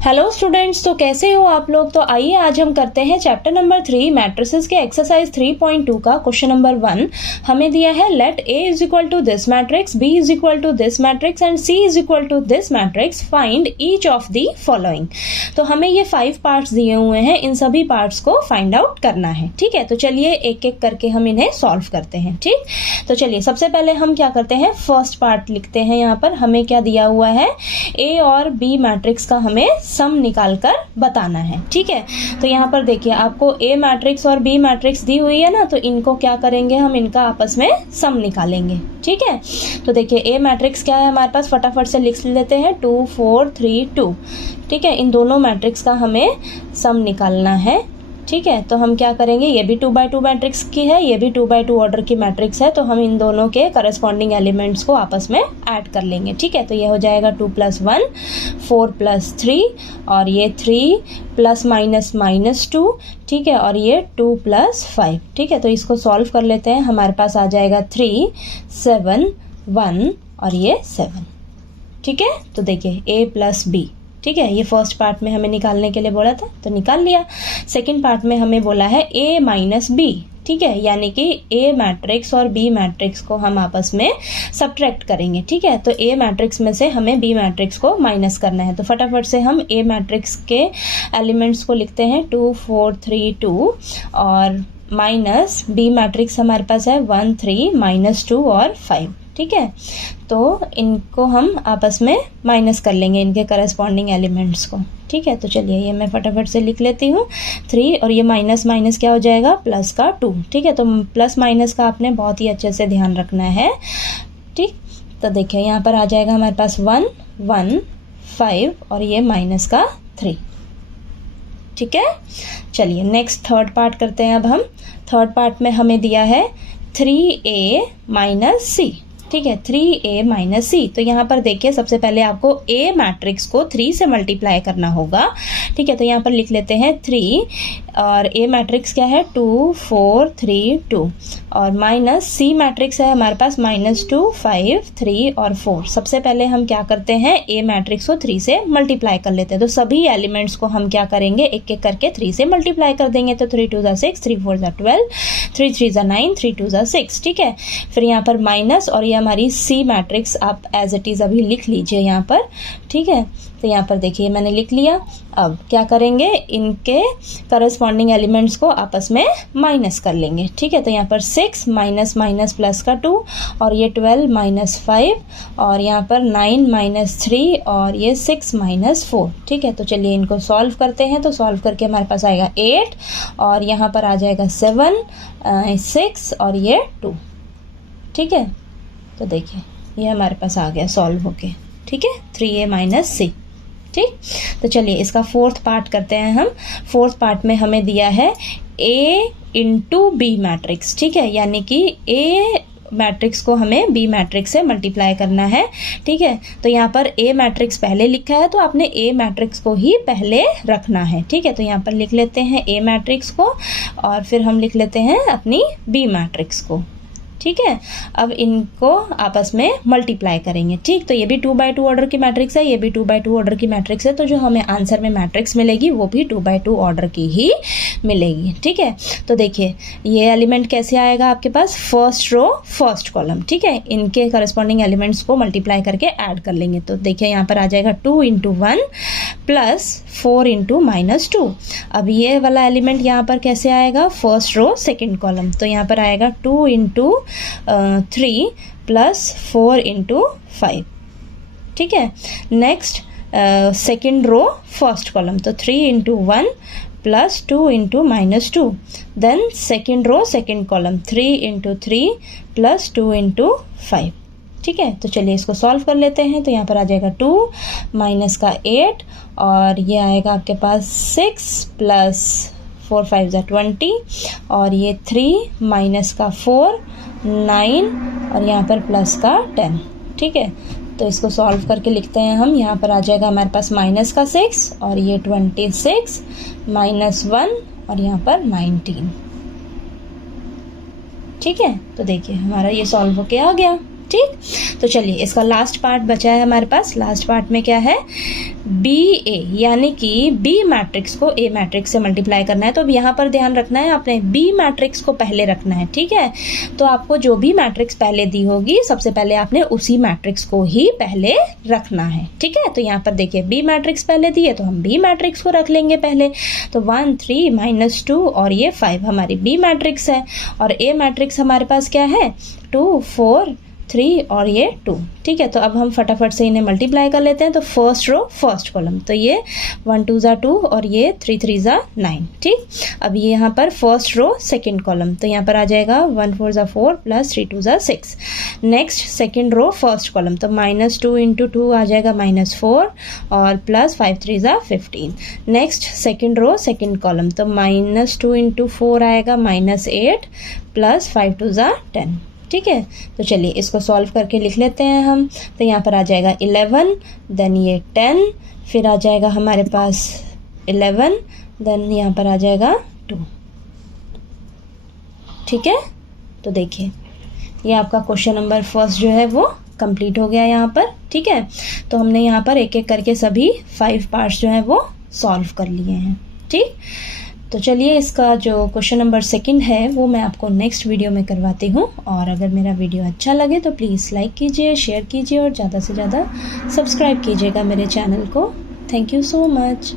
Hello students, तो कैसे हो आप लोग। तो आइए आज हम करते हैं चैप्टर नंबर 3 मैट्रिसेस के एक्सरसाइज 3.2 का क्वेश्चन नंबर 1। हमें दिया है let A is equal to this matrix, B is equal to this matrix and C is equal to this matrix, find each of the following. तो हमें ये 5 parts दिए हुए हैं, इन सभी पार्ट्स को फाइंड आउट करना है। ठीक है, तो चलिए एक एक करके हम इन्हें सॉल्व करते हैं। ठीक, तो चलिए सबसे पहले हम क्या करते हैं, फर्स्ट पार्ट लिखते हैं। यहाँ पर हमें क्या दिया हुआ है, A और B मैट्रिक्स का हमें सम निकाल कर बताना है। ठीक है, तो यहाँ पर देखिए आपको A मैट्रिक्स और B मैट्रिक्स दी हुई है ना, तो इनको क्या करेंगे, हम इनका आपस में सम निकालेंगे। ठीक है, तो देखिए A मैट्रिक्स क्या है हमारे पास, फटाफट से लिख लेते हैं 2 4 3 2। ठीक है, इन दोनों मैट्रिक्स का हमें सम निकालना है। ठीक है, तो हम क्या करेंगे, ये भी 2x2 मैट्रिक्स की है, ये भी 2x2 ऑर्डर की मैट्रिक्स है, तो हम इन दोनों के करस्पॉन्डिंग एलिमेंट्स को आपस में ऐड कर लेंगे। ठीक है, तो ये हो जाएगा 2 + 1 4 + 3 और ये 3 ± -2। ठीक है, और ये 2 + 5। ठीक है, तो इसको सॉल्व कर लेते हैं। हमारे पास आ जाएगा 3 7 1 और ये 7। ठीक है, तो देखिए A + B। ठीक है, ये फर्स्ट पार्ट में हमें निकालने के लिए बोला था तो निकाल लिया। सेकंड पार्ट में हमें बोला है A - B। ठीक है, यानी कि A मैट्रिक्स और B मैट्रिक्स को हम आपस में सब्ट्रैक्ट करेंगे। ठीक है, तो A मैट्रिक्स में से हमें B मैट्रिक्स को माइनस करना है, तो फटाफट से हम A मैट्रिक्स के एलिमेंट्स को लिखते हैं 2 4 3 2 और माइनस B मैट्रिक्स हमारे पास है 1 3 -2 और 5। ठीक है, तो इनको हम आपस में माइनस कर लेंगे, इनके करस्पॉन्डिंग एलिमेंट्स को। ठीक है, तो चलिए ये मैं फटाफट से लिख लेती हूँ 3 और ये माइनस माइनस क्या हो जाएगा, प्लस का 2। ठीक है, तो प्लस माइनस का आपने बहुत ही अच्छे से ध्यान रखना है। ठीक, तो देखिए यहाँ पर आ जाएगा हमारे पास 1 1 5 और ये माइनस का 3। ठीक है, चलिए नेक्स्ट थर्ड पार्ट करते हैं। अब हम थर्ड पार्ट में हमें दिया है 3A - C। ठीक है, 3A - C। तो यहाँ पर देखिए सबसे पहले आपको A मैट्रिक्स को 3 से मल्टीप्लाई करना होगा। ठीक है, तो यहाँ पर लिख लेते हैं 3 और A मैट्रिक्स क्या है 2 4 3 2 और माइनस C मैट्रिक्स है हमारे पास -2 5 3 और 4। सबसे पहले हम क्या करते हैं, A मैट्रिक्स को 3 से मल्टीप्लाई कर लेते हैं। तो सभी एलिमेंट्स को हम क्या करेंगे, एक एक करके 3 से मल्टीप्लाई कर देंगे। तो 3 2 6 3 4 12 3 3 9 3 2 6। ठीक है, फिर यहाँ पर माइनस और ये हमारी C मैट्रिक्स आप एज इट इज़ अभी लिख लीजिए यहाँ पर। ठीक है, तो यहाँ पर देखिए मैंने लिख लिया। अब क्या करेंगे, इनके करस्पॉन्डिंग एलिमेंट्स को आपस में माइनस कर लेंगे। ठीक है, तो यहाँ पर 6 माइनस माइनस प्लस का 2 और ये 12 - 5 और यहाँ पर 9 - 3 और ये 6 - 4। ठीक है, तो चलिए इनको सॉल्व करते हैं। तो सॉल्व करके हमारे पास आएगा 8 और यहाँ पर आ जाएगा 7 6 और ये 2। ठीक है, तो देखिए ये हमारे पास आ गया सॉल्व होके। ठीक है, 3A - C। ठीक, तो चलिए इसका फोर्थ पार्ट करते हैं हम। फोर्थ पार्ट में हमें दिया है A × B मैट्रिक्स। ठीक है, यानी कि A मैट्रिक्स को हमें B मैट्रिक्स से मल्टीप्लाई करना है। ठीक है, तो यहाँ पर A मैट्रिक्स पहले लिखा है तो आपने A मैट्रिक्स को ही पहले रखना है। ठीक है, तो यहाँ पर लिख लेते हैं A मैट्रिक्स को और फिर हम लिख लेते हैं अपनी B मैट्रिक्स को। ठीक है, अब इनको आपस में मल्टीप्लाई करेंगे। ठीक, तो ये भी 2x2 ऑर्डर की मैट्रिक्स है, ये भी 2x2 ऑर्डर की मैट्रिक्स है, तो जो हमें आंसर में मैट्रिक्स मिलेगी वो भी 2x2 ऑर्डर की ही मिलेगी। ठीक है, तो देखिए ये एलिमेंट कैसे आएगा आपके पास, फर्स्ट रो फर्स्ट कॉलम। ठीक है, इनके करस्पॉन्डिंग एलिमेंट्स को मल्टीप्लाई करके ऐड कर लेंगे। तो देखिए यहाँ पर आ जाएगा 2 × 1 + 4 × -2। अब ये वाला एलिमेंट यहाँ पर कैसे आएगा, फर्स्ट रो सेकेंड कॉलम। तो यहाँ पर आएगा 2 × 3 + 4 × 5। ठीक है, next second row first column, तो 3 × 1 + 2 × -2। Then second row second column 3 × 3 + 2 × 5। ठीक है, तो चलिए इसको सॉल्व कर लेते हैं। तो यहाँ पर आ जाएगा 2 माइनस का 8 और ये आएगा आपके पास 6 + 4 5 20 और ये 3 माइनस का 4 9 और यहाँ पर प्लस का 10। ठीक है, तो इसको सॉल्व करके लिखते हैं हम। यहाँ पर आ जाएगा हमारे पास माइनस का 6 और ये 26 -1 और यहाँ पर 19। ठीक है, तो देखिए हमारा ये सॉल्व होके आ गया। ठीक। तो चलिए इसका लास्ट पार्ट बचा है हमारे पास। लास्ट पार्ट में क्या है, बी ए, यानी कि बी मैट्रिक्स को ए मैट्रिक्स से मल्टीप्लाई करना है। तो अब यहाँ पर ध्यान रखना है, आपने बी मैट्रिक्स को पहले रखना है, ठीक है। तो आपको जो भी मैट्रिक्स पहले दी होगी सबसे पहले आपने उसी मैट्रिक्स को ही पहले रखना है, ठीक है। तो यहाँ पर देखिए बी मैट्रिक्स पहले दी है तो हम बी मैट्रिक्स को रख लेंगे पहले। तो 1 3 -2 और ये 5 हमारी बी मैट्रिक्स है, और ए मैट्रिक्स हमारे पास क्या है, 2 4 3 और ये 2, ठीक है। तो अब हम फटाफट से इन्हें मल्टीप्लाई कर लेते हैं। तो फर्स्ट रो फर्स्ट कॉलम, तो ये 1 2 2 और ये 3 3 9, ठीक। अब ये यहाँ पर फर्स्ट रो सेकंड कॉलम, तो यहाँ पर आ जाएगा 1 4 4 plus 3 2 6। Next second row first column, तो -2 × 2 आ जाएगा -4 और plus 5 3 15। Next second row second column, तो -2 × 4 आएगा -8 प्लस 5 2 10, ठीक है। तो चलिए इसको सॉल्व करके लिख लेते हैं हम। तो यहाँ पर आ जाएगा 11, देन ये 10, फिर आ जाएगा हमारे पास 11, देन यहाँ पर आ जाएगा 2, ठीक है। तो देखिए ये आपका क्वेश्चन नंबर फर्स्ट जो है वो कंप्लीट हो गया यहाँ पर, ठीक है। तो हमने यहाँ पर एक एक करके सभी 5 पार्ट्स जो हैं वो सॉल्व कर लिए हैं, ठीक। तो चलिए इसका जो क्वेश्चन नंबर सेकंड है वो मैं आपको नेक्स्ट वीडियो में करवाती हूँ। और अगर मेरा वीडियो अच्छा लगे तो प्लीज़ लाइक कीजिए, शेयर कीजिए और ज़्यादा से ज़्यादा सब्सक्राइब कीजिएगा मेरे चैनल को। Thank you so much.